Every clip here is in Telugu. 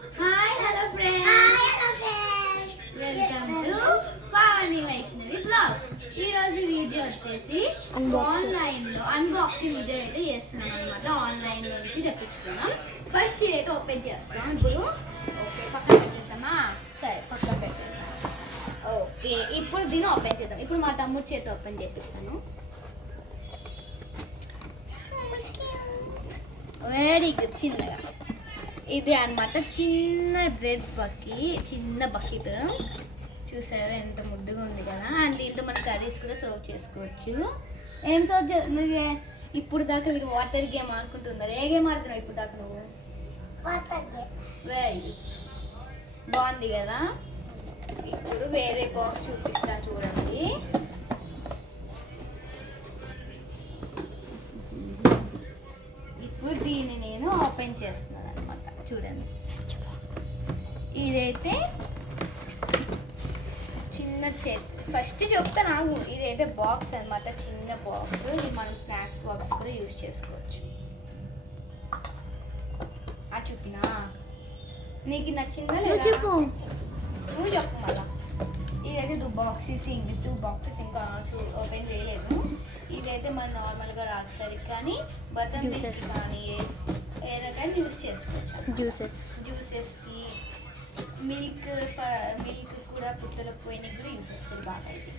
Hi hello friends, welcome to Pavani Vaishnavi blogs. ఈరోజు వీడియో వచ్చేసి ఆన్లైన్లో అన్బాక్సింగ్ వీడియో అయితే చేస్తున్నాం అనమాట. ఆన్లైన్ నుంచి తెప్పించుకున్నాం. ఫస్ట్ ఇదైతే ఓపెన్ చేస్తాం. ఇప్పుడు ఓకే పక్కన పెట్టేద్దామా? సరే పక్కన పెట్టేద్దాం. ఓకే ఇప్పుడు దీన్ని ఓపెన్ చేద్దాం. ఇప్పుడు మా తమ్ముడు చేత ఓపెన్ చేపిస్తాను. Very good. చిన్నగా ఇది అనమాట, చిన్న బ్రెడ్ చిన్న బకెట్. చూసారా ఎంత ముద్దుగా ఉంది కదా. అండ్ దీంట్లో మన కర్రీస్ కూడా సర్వ్ చేసుకోవచ్చు. ఏం సర్వ్ చేస్తుంది? ఇప్పుడు దాకా మీరు వాటర్ గేమ్ ఆడుకుంటున్నారు. ఏ గేమ్ ఆడుతున్నావు ఇప్పుడు దాకా నువ్వు? వెరీ గుడ్, బాగుంది కదా. ఇప్పుడు వేరే బాక్స్ చూపిస్తాను చూడండి. ఇప్పుడు దీన్ని నేను ఓపెన్ చేస్తున్నాను అనమాట. చూడండి, ఇదైతే చిన్న ఫస్ట్ చెప్తా నాకు. ఇదైతే బాక్స్ అనమాట, చిన్న బాక్స్. ఇది మనం స్నాక్స్ బాక్స్ కూడా యూజ్ చేసుకోవచ్చు. చూపినా నీకు నచ్చిందా లేదా? చెప్పు, నువ్వు చెప్పు మళ్ళా. ఇదైతే టూ బాక్సెస్ ఇంకా ఓపెన్ చేయలేదు. ఇదైతే మనం నార్మల్గా రాగిసరికి కానీ బటర్ మిల్క్ కానీ ఏ రకాన్ని యూజ్ చేసుకోవచ్చు. జ్యూసెస్కి మిల్క్ కూడా పుట్టలకు పోయినవి కూడా యూజ్ వస్తుంది బాగా. ఇది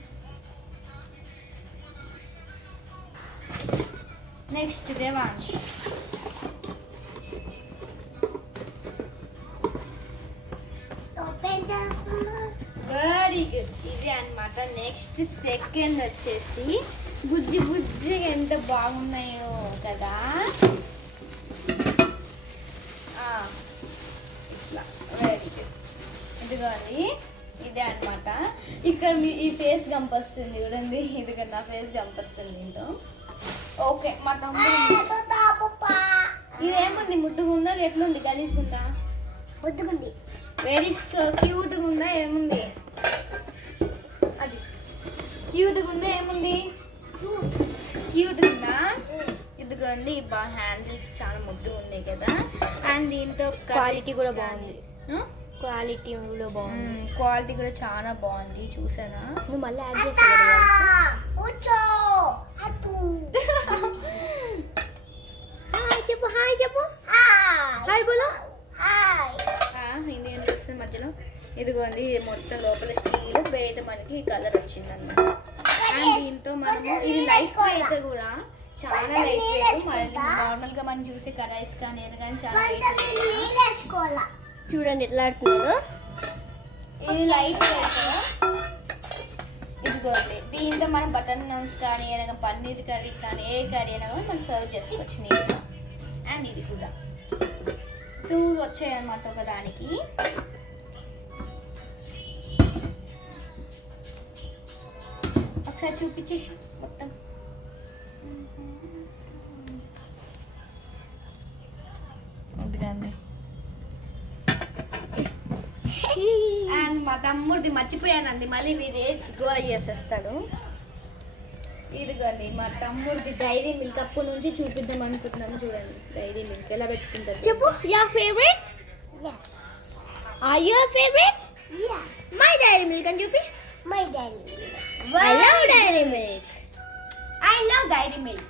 నెక్స్ట్ దేవాంశ్. Very good. ఇది అనమాట. నెక్స్ట్ సెకండ్ వచ్చేసి బుజ్జి ఎంత బాగున్నాయో కదా. ఇట్లా వెరీ గుడ్. ఇదిగోండి, ఇదే అనమాట. ఇక్కడ ఈ ఫేస్ గంపొస్తుంది చూడండి. ఇది నా ఫేస్ గంపొస్తుంది దీంట్లో. ఓకే మా తమ్ముడు. ఇదేముంది, ముద్దుగా ఉందా ఎట్లుంది? గలీజ్గుందా? ముద్దుగుంది. వెరీ సో క్యూట్గా ఉందా? ఏముంది అది? క్యూట్గా ఉందా? ఏముంది? క్యూట్గా ఉందా? ఇదిగోండి, బాగా హ్యాండిల్స్ చాలా ముద్దుగా ఉంది కదా. అండ్ దీంట్లో క్వాలిటీ కూడా బాగుంది. క్వాలిటీ కూడా చాలా బాగుంది. చూసానా? నువ్వు మళ్ళీ యాడ్ చేసావు. చెప్పు హాయ్, చెప్పు హాయ్ బోలో. హిందీ వస్తుంది మధ్యలో. ఇదిగోండి, మొత్తం లోపల స్టీల్, బయట మనకి కలర్ వచ్చింది అన్నమాట. అండ్ దీంతో మనము ఇది లైట్ వెయిట్ కూడా, చాలా లైట్ వెయిట్. నార్మల్గా మనం చూసే కడాయిస్ కానీ చాలా లైట్. చూడండి ఎట్లా ఆడుతున్నారు. ఇది లైట్ వెయిట్. ఇదిగోండి, దీంతో మనం బటర్ నాన్స్ కానీ ఏదైనా పన్నీర్ కర్రీ కానీ ఏ కర్రీ అయినా కూడా మనం సర్వ్ చేసుకోవచ్చు నీట్గా. అండ్ ఇది కూడా 2 వచ్చాయన్నమాట ఒకదానికి. ఒకసారి చూపించేసి మొత్తం. అండ్ మా తమ్ముడిది మర్చిపోయానండి, మళ్ళీ వీరే గోల్ చేసేస్తాడు. ఇదిగోండి మా తమ్ముడిది డైరీ మిల్క్. అప్పటి నుంచి చూపిద్దాం అనుకుంటున్నాను. చూడండి డైరీ మిల్క్ ఎలా పెట్టుకుంటారు. చెప్పు, your favourite? yes. Are your favorite? yes. My dairy milk అని చూపి. my dairy milk. I love dairy milk. I love dairy milk.